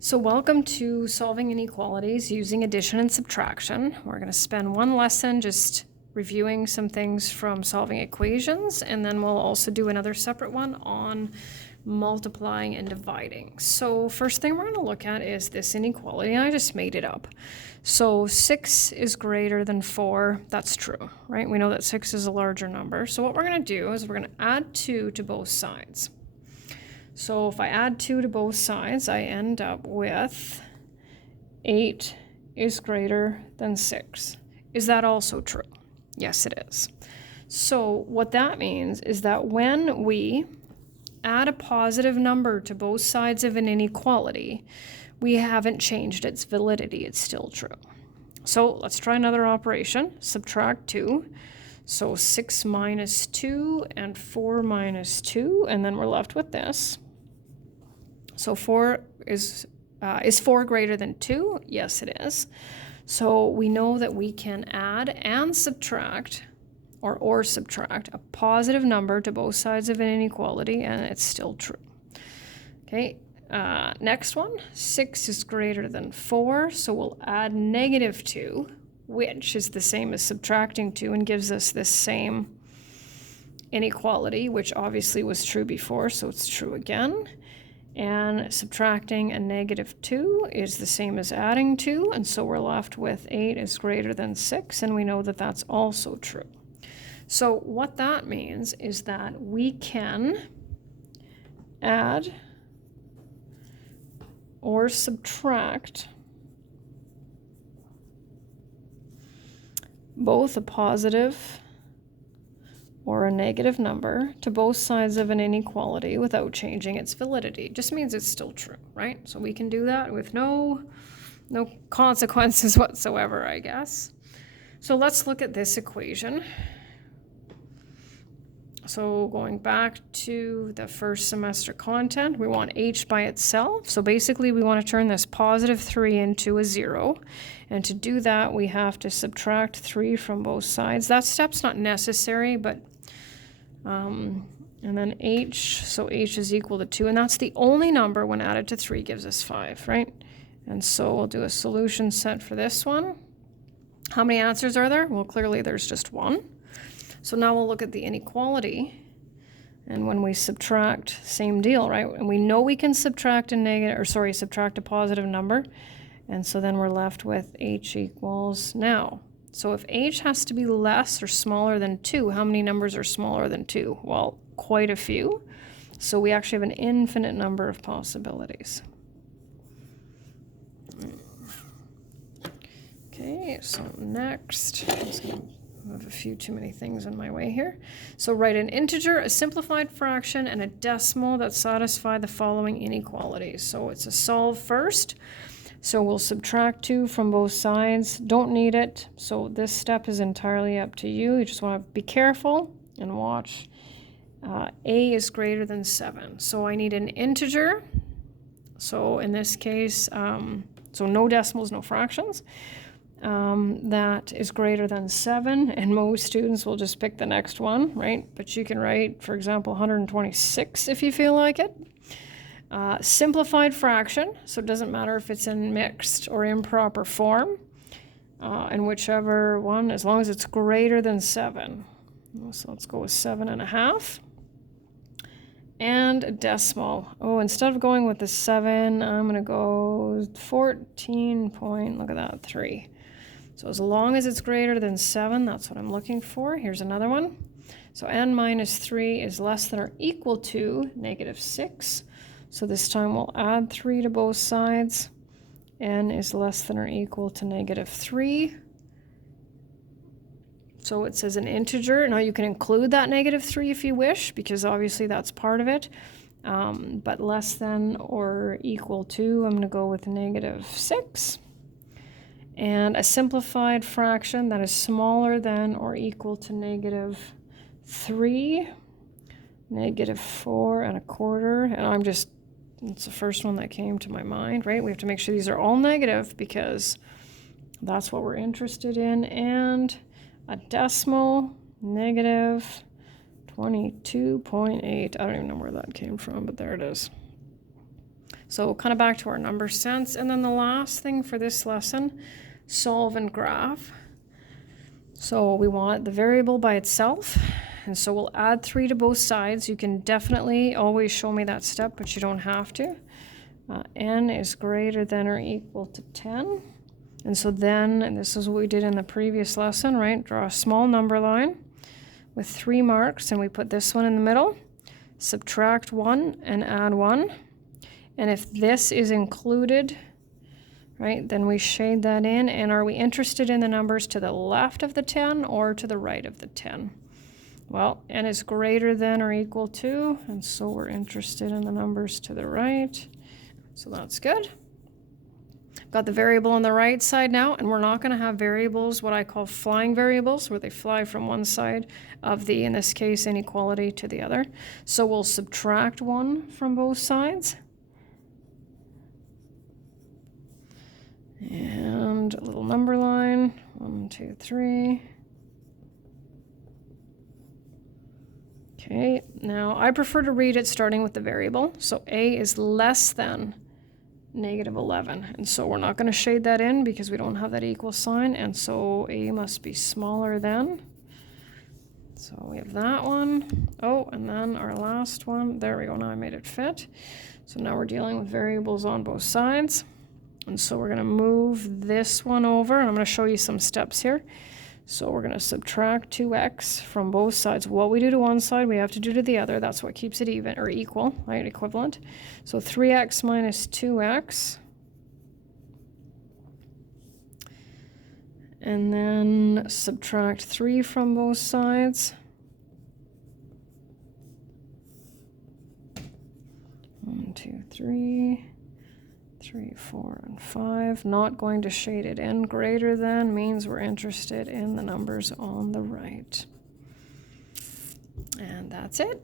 So welcome to solving inequalities using addition and subtraction. We're going to spend one lesson just reviewing some things from solving equations, and then we'll also do another separate one on multiplying and dividing. So first thing we're going to look at is this inequality, and I just made it up. So 6 is greater than 4. That's true, right? We know that 6 is a larger number. So what we're going to do is we're going to add 2 to both sides. So if I add 2 to both sides, I end up with 8 is greater than 6. Is that also true? Yes, it is. So what that means is that when we add a positive number to both sides of an inequality, we haven't changed its validity. It's still true. So let's try another operation. Subtract 2. So 6 minus 2 and 4 minus 2, and then we're left with this. So 4 is 4 greater than 2? Yes, it is. So we know that we can add and subtract, or subtract, a positive number to both sides of an inequality, and it's still true. Okay, next one, 6 is greater than 4, so we'll add negative 2, which is the same as subtracting 2 and gives us this same inequality, which obviously was true before, so it's true again. And subtracting a negative 2 is the same as adding 2, and so we're left with 8 is greater than 6, and we know that that's also true. So what that means is that we can add or subtract both a positive or a negative number to both sides of an inequality without changing its validity. It just means it's still true, right? So we can do that with no consequences whatsoever, I guess. So let's look at this equation. So going back to the first semester content, we want h by itself. So basically we want to turn this positive 3 into a 0. And to do that, we have to subtract 3 from both sides. That step's not necessary, but and then h, so h is equal to 2, and that's the only number when added to 3 gives us 5, right? And so we'll do a solution set for this one. How many answers are there? Well, clearly there's just one. So now we'll look at the inequality, and when we subtract, same deal, right? And we know we can subtract a positive number, and so then we're left with h equals now. So if h has to be less or smaller than 2, how many numbers are smaller than 2? Well, quite a few. So we actually have an infinite number of possibilities. Okay, so next, I'm just going to move a few too many things in my way here. So write an integer, a simplified fraction, and a decimal that satisfy the following inequalities. So it's a solve first. So we'll subtract 2 from both sides. Don't need it. So this step is entirely up to you. You just want to be careful and watch. A is greater than 7. So I need an integer. So in this case, so no decimals, no fractions. That is greater than 7. And most students will just pick the next one, right? But you can write, for example, 126 if you feel like it. Simplified fraction, so it doesn't matter if it's in mixed or improper form, and whichever one, as long as it's greater than 7. So let's go with 7.5. And a decimal. Oh, instead of going with the 7, I'm going to go 14 point, look at that, 3. So as long as it's greater than 7, that's what I'm looking for. Here's another one. So n minus 3 is less than or equal to negative 6. So this time we'll add 3 to both sides. N is less than or equal to negative 3. So it says an integer. Now you can include that negative 3 if you wish, because obviously that's part of it. But less than or equal to, I'm going to go with negative 6. And a simplified fraction that is smaller than or equal to negative 3, negative 4.25. And it's the first one that came to my mind, right? We have to make sure these are all negative because that's what we're interested in. And a decimal, negative 22.8. I don't even know where that came from, but there it is. So kind of back to our number sense. And then the last thing for this lesson, solve and graph. So we want the variable by itself. And so we'll add 3 to both sides. You can definitely always show me that step, but you don't have to. N is greater than or equal to 10. And so then, and this is what we did in the previous lesson, right? Draw a small number line with 3 marks, and we put this one in the middle. Subtract 1 and add 1. And if this is included, right, then we shade that in. And are we interested in the numbers to the left of the 10 or to the right of the 10? Well, n is greater than or equal to, and so we're interested in the numbers to the right. So that's good. Got the variable on the right side now, and we're not going to have variables, what I call flying variables, where they fly from one side of the, in this case, inequality to the other. So we'll subtract 1 from both sides. And a little number line, 1, 2, 3. Okay, now I prefer to read it starting with the variable. So a is less than -11. And so we're not going to shade that in because we don't have that equal sign. And so a must be smaller than. So we have that one. Oh, and then our last one. There we go. Now I made it fit. So now we're dealing with variables on both sides. And so we're going to move this one over. And I'm going to show you some steps here. So we're going to subtract 2x from both sides. What we do to one side, we have to do to the other. That's what keeps it even or equal, right? Equivalent. So 3x minus 2x. And then subtract 3 from both sides. 1, 2, 3. 3, 4, and 5. Not going to shade it in. Greater than means we're interested in the numbers on the right. And that's it.